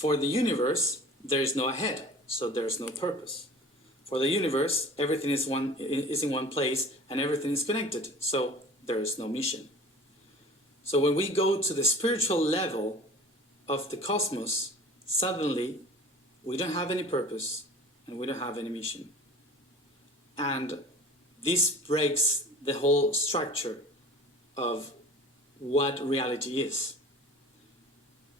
For the universe, there is no ahead, so there's no purpose. For the universe, everything is in one place and everything is connected, so there is no mission. So when we go to the spiritual level of the cosmos, suddenly we don't have any purpose and we don't have any mission. And this breaks the whole structure of what reality is.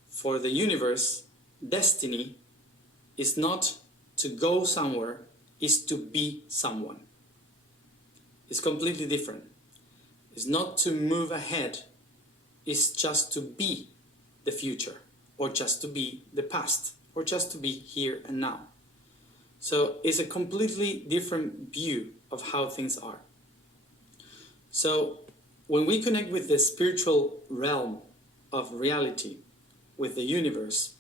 For the universe, destiny is not to go somewhere, is to be someone. It's completely different. It's not to move ahead, it's just to be the future, or just to be the past, or just to be here and now. So it's a completely different view of how things are. So when we connect with the spiritual realm of reality, with the universe,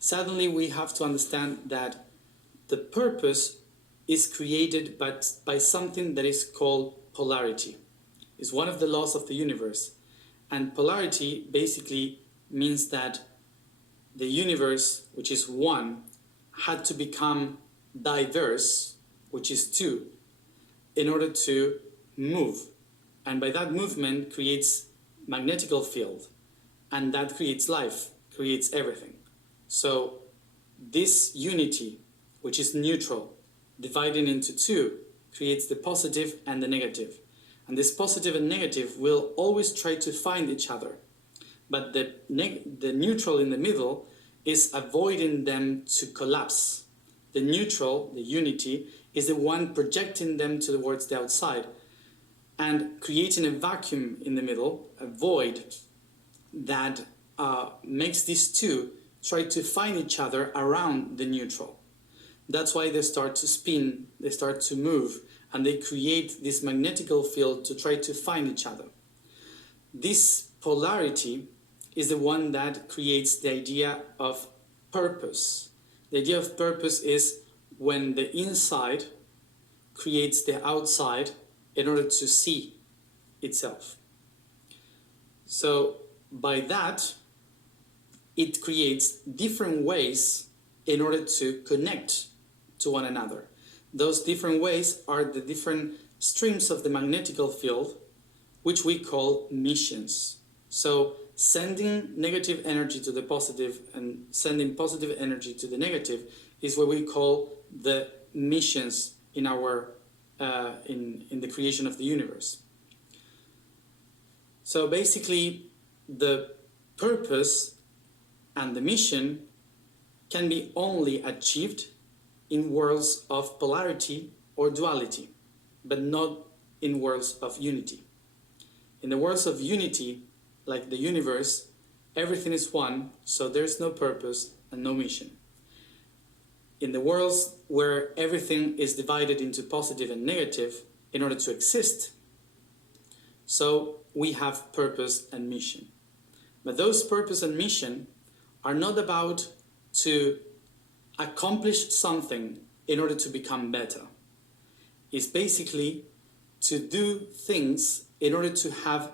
suddenly we have to understand that the purpose is created by something that is called polarity. It's one of the laws of the universe. And polarity basically means that the universe, which is one, had to become diverse, which is two, in order to move. And by that movement creates magnetical field, and that creates life, creates everything. So this unity, which is neutral, dividing into two, creates the positive and the negative. And this positive and negative will always try to find each other. But the neutral in the middle is avoiding them to collapse. The neutral, the unity, is the one projecting them towards the outside and creating a vacuum in the middle, a void that makes these two try to find each other around the neutral. That's why they start to spin, they start to move, and they create this magnetical field to try to find each other. This polarity is the one that creates the idea of purpose. The idea of purpose is when the inside creates the outside in order to see itself. So by that, it creates different ways in order to connect to one another. Those different ways are the different streams of the magnetical field, which we call missions. So sending negative energy to the positive and sending positive energy to the negative is what we call the missions in our in the creation of the universe. So basically, the purpose and the mission can be only achieved in worlds of polarity or duality, but not in worlds of unity. In the worlds of unity, like the universe, everything is one, so there's no purpose and no mission. In the worlds where everything is divided into positive and negative in order to exist, so we have purpose and mission. But those purpose and mission are not about to accomplish something in order to become better. It's basically to do things in order to have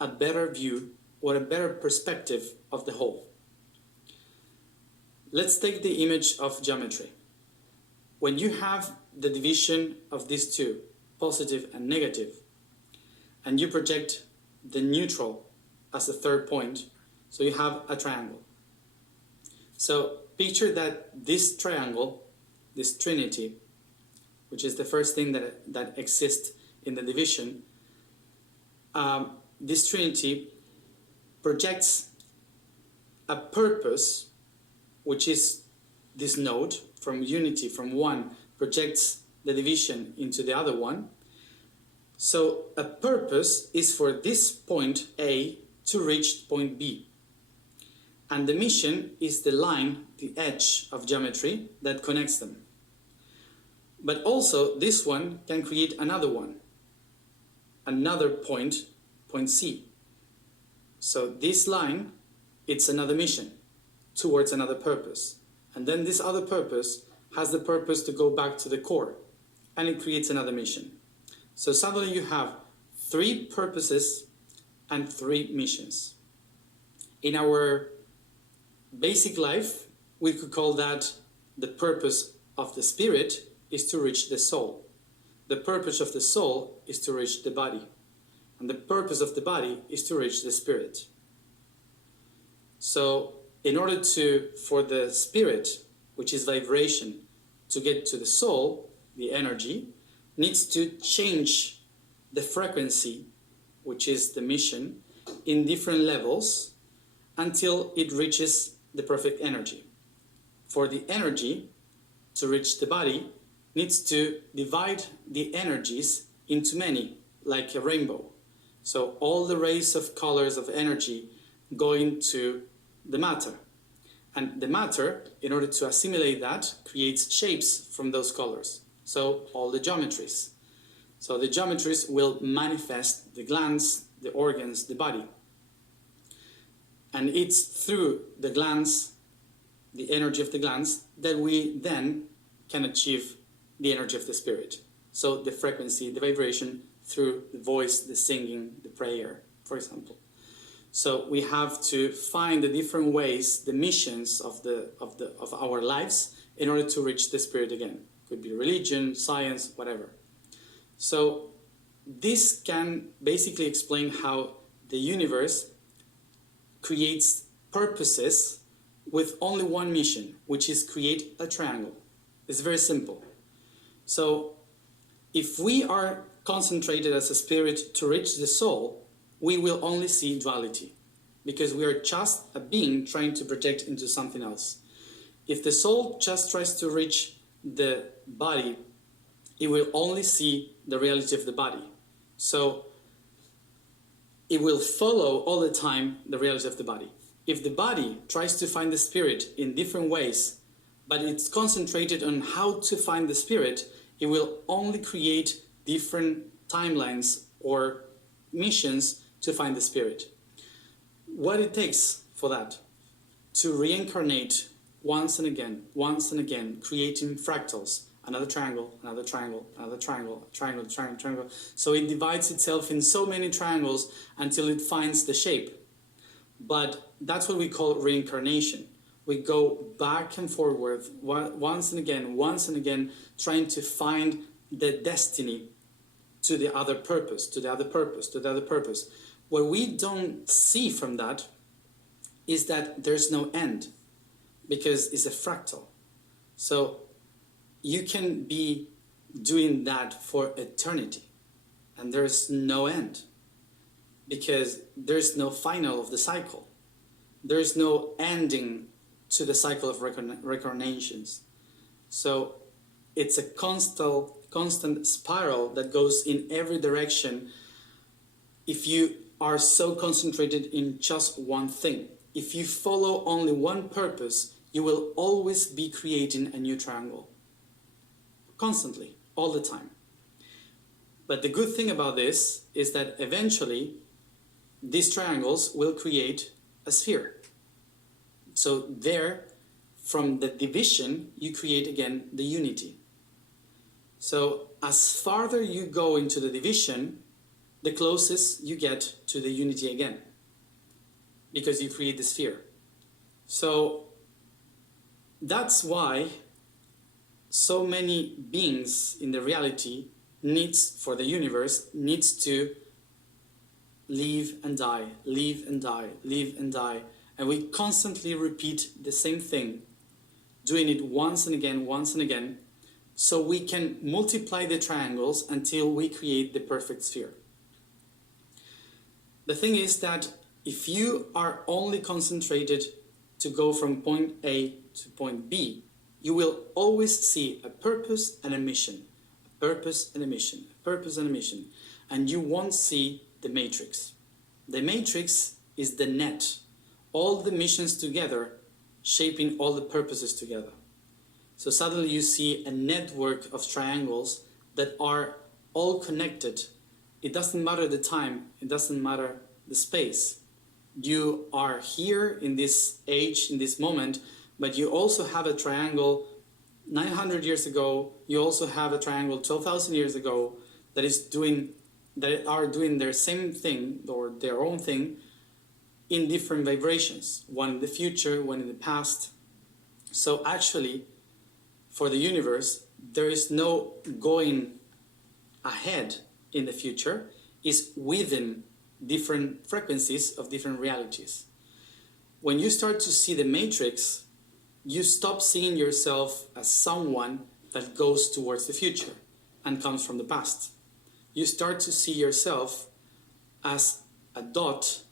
a better view or a better perspective of the whole. Let's take the image of geometry. When you have the division of these two, positive and negative, and you project the neutral as a third point, so you have a triangle. So picture that this triangle, this trinity, which is the first thing that exists in the division, this trinity projects a purpose, which is this node from unity, from one, projects the division into the other one. So a purpose is for this point A to reach point B. And the mission is the line, the edge of geometry that connects them. But also this one can create another one, another point, point C. So this line, it's another mission towards another purpose. And then this other purpose has the purpose to go back to the core, and it creates another mission. So suddenly you have 3 purposes and 3 missions. In our basic life, we could call that the purpose of the spirit is to reach the soul. The purpose of the soul is to reach the body. And the purpose of the body is to reach the spirit. So in order for the spirit, which is vibration, to get to the soul, the energy, needs to change the frequency, which is the mission, in different levels until it reaches the perfect energy. For the energy to reach the body, needs to divide the energies into many, like a rainbow. So all the rays of colors of energy go into the matter. And the matter, in order to assimilate that, creates shapes from those colors. So all the geometries. So the geometries will manifest the glands, the organs, the body. And it's through the glands, the energy of the glands, that we then can achieve the energy of the spirit. So the frequency, the vibration through the voice, the singing, the prayer, for example. So we have to find the different ways, the missions of our lives in order to reach the spirit again. Could be religion, science, whatever. So this can basically explain how the universe creates purposes with only one mission, which is create a triangle. It's very simple. So if we are concentrated as a spirit to reach the soul, we will only see duality, because we are just a being trying to project into something else. If the soul just tries to reach the body, it will only see the reality of the body. So it will follow all the time the reality of the body. If the body tries to find the spirit in different ways, but it's concentrated on how to find the spirit, it will only create different timelines or missions to find the spirit. What it takes for that? To reincarnate once and again, creating fractals, another triangle, another triangle, another triangle, triangle, triangle, triangle. So it divides itself in so many triangles until it finds the shape. But that's what we call reincarnation. We go back and forward once and again, trying to find the destiny to the other purpose, to the other purpose, to the other purpose. What we don't see from that is that there's no end, because it's a fractal. So you can be doing that for eternity, and there's no end, because there's no final of the cycle. There's no ending to the cycle of reincarnations. So it's a constant spiral that goes in every direction if you are so concentrated in just one thing. If you follow only one purpose, you will always be creating a new triangle. Constantly, all the time. But the good thing about this is that eventually these triangles will create a sphere. So there, from the division, you create again the unity. So as farther you go into the division, the closest you get to the unity again, because you create the sphere. So that's why so many beings in the reality for the universe needs to live and die, live and die, live and die. And we constantly repeat the same thing, doing it once and again, so we can multiply the triangles until we create the perfect sphere. The thing is that if you are only concentrated to go from point A to point B, you will always see a purpose and a mission, a purpose and a mission, a purpose and a mission, and you won't see the matrix. The matrix is the net, all the missions together, shaping all the purposes together. So suddenly you see a network of triangles that are all connected. It doesn't matter the time, it doesn't matter the space. You are here in this age, in this moment, but you also have a triangle 900 years ago, you also have a triangle 12,000 years ago that are doing their same thing or their own thing in different vibrations, one in the future, one in the past. So actually, for the universe, there is no going ahead in the future. It's within different frequencies of different realities. When you start to see the matrix, you stop seeing yourself as someone that goes towards the future and comes from the past. You start to see yourself as a dot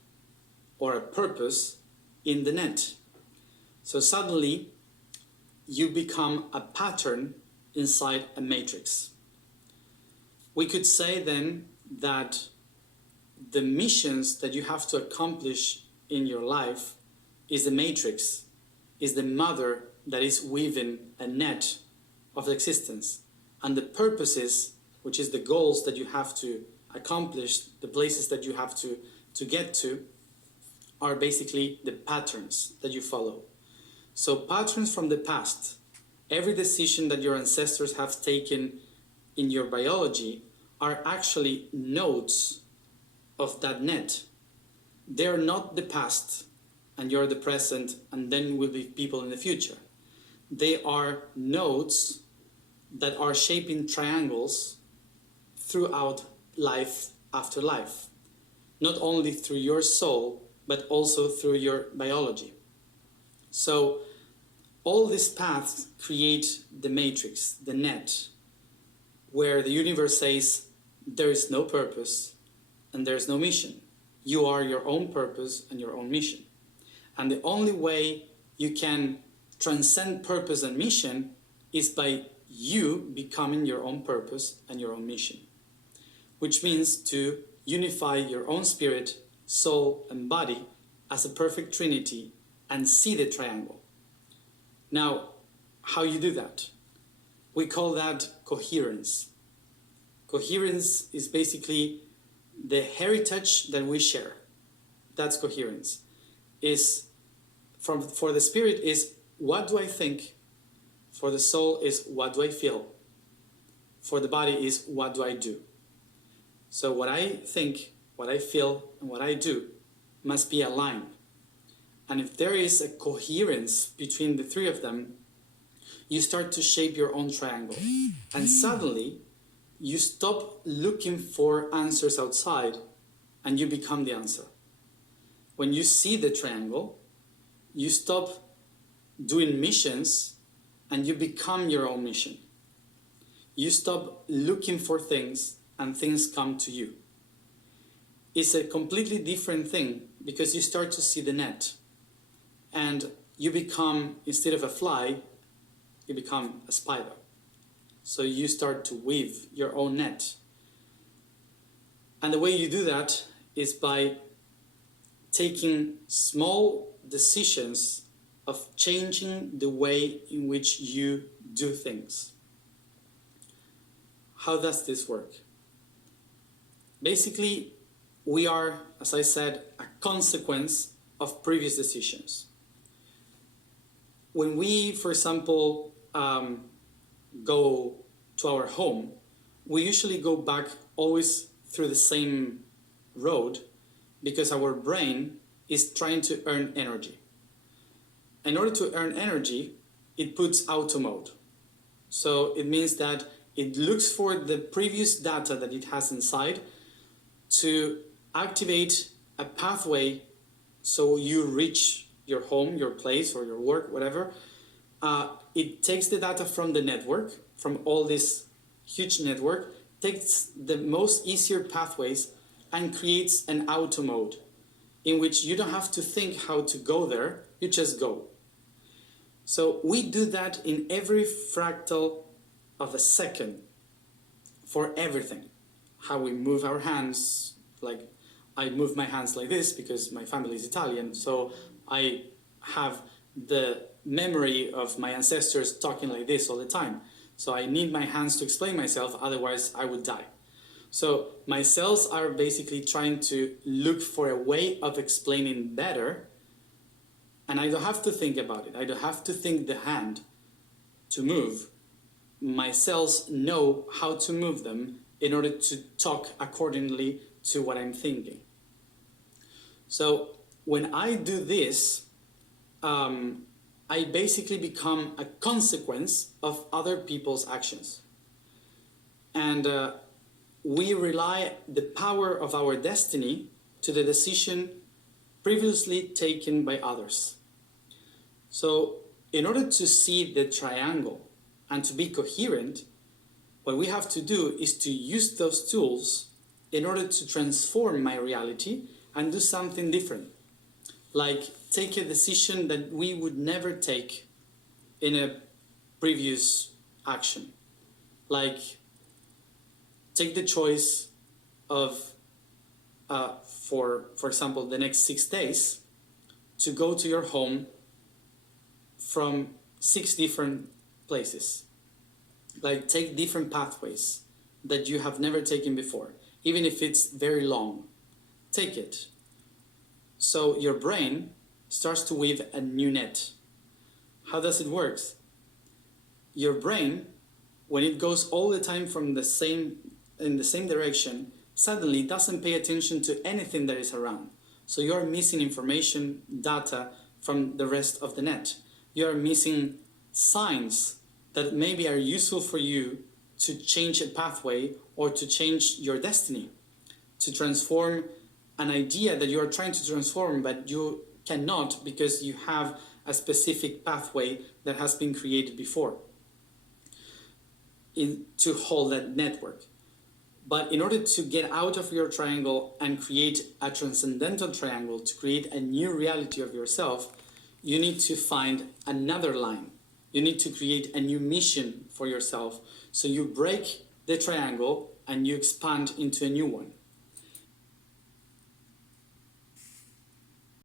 or a purpose in the net. So suddenly you become a pattern inside a matrix. We could say then that the missions that you have to accomplish in your life is the matrix, is the mother that is weaving a net of existence. And the purposes, which is the goals that you have to accomplish, the places that you have to get to, are basically the patterns that you follow. So patterns from the past, every decision that your ancestors have taken in your biology are actually nodes of that net. They're not the past and you're the present and then will be people in the future. They are nodes that are shaping triangles throughout life after life. Not only through your soul, but also through your biology. So all these paths create the matrix, the net, where the universe says there is no purpose and there is no mission. You are your own purpose and your own mission. And the only way you can transcend purpose and mission is by you becoming your own purpose and your own mission, which means to unify your own spirit, soul, and body as a perfect trinity and see the triangle. Now, how you do that? We call that coherence. Coherence is basically the heritage that we share. That's coherence. For the spirit is, what do I think? For the soul is, what do I feel? For the body is, what do I do? So what I think, what I feel, and what I do must be aligned. And if there is a coherence between the three of them, you start to shape your own triangle. And suddenly, you stop looking for answers outside and you become the answer. When you see the triangle, you stop doing missions and you become your own mission. You stop looking for things and things come to you. It's a completely different thing because you start to see the net and you become, instead of a fly, you become a spider. So you start to weave your own net. And the way you do that is by taking small decisions of changing the way in which you do things. How does this work? Basically, we are, as I said, a consequence of previous decisions. When we, for example, go to our home, we usually go back always through the same road because our brain is trying to earn energy. In order to earn energy, it puts auto mode. So it means that it looks for the previous data that it has inside to activate a pathway so you reach your home, your place, or your work, whatever. It takes the data from the network, from all this huge network, takes the most easier pathways and creates an auto mode in which you don't have to think how to go there, you just go. So we do that in every fractal of a second for everything. How we move our hands, like I move my hands like this because my family is Italian, so I have the memory of my ancestors talking like this all the time. So I need my hands to explain myself, otherwise I would die. So my cells are basically trying to look for a way of explaining better, and I don't have to think about it. I don't have to think the hand to move. My cells know how to move them in order to talk accordingly to what I'm thinking. So when I do this, I basically become a consequence of other people's actions. And we rely the power of our destiny to the decision previously taken by others. So in order to see the triangle and to be coherent, what we have to do is to use those tools in order to transform my reality and do something different. Like take a decision that we would never take in a previous action. Like take the choice of, for example, the next 6 days to go to your home from 6 different places. Like take different pathways that you have never taken before, even if it's very long. Take it. So your brain starts to weave a new net. How does it work? Your brain, when it goes all the time in the same direction, suddenly doesn't pay attention to anything that is around. So you're missing information, data from the rest of the net. You're missing signs that maybe are useful for you to change a pathway or to change your destiny, to transform an idea that you are trying to transform, but you cannot because you have a specific pathway that has been created before to hold that network. But in order to get out of your triangle and create a transcendental triangle, to create a new reality of yourself, you need to find another line. You need to create a new mission for yourself. So you break the triangle and you expand into a new one.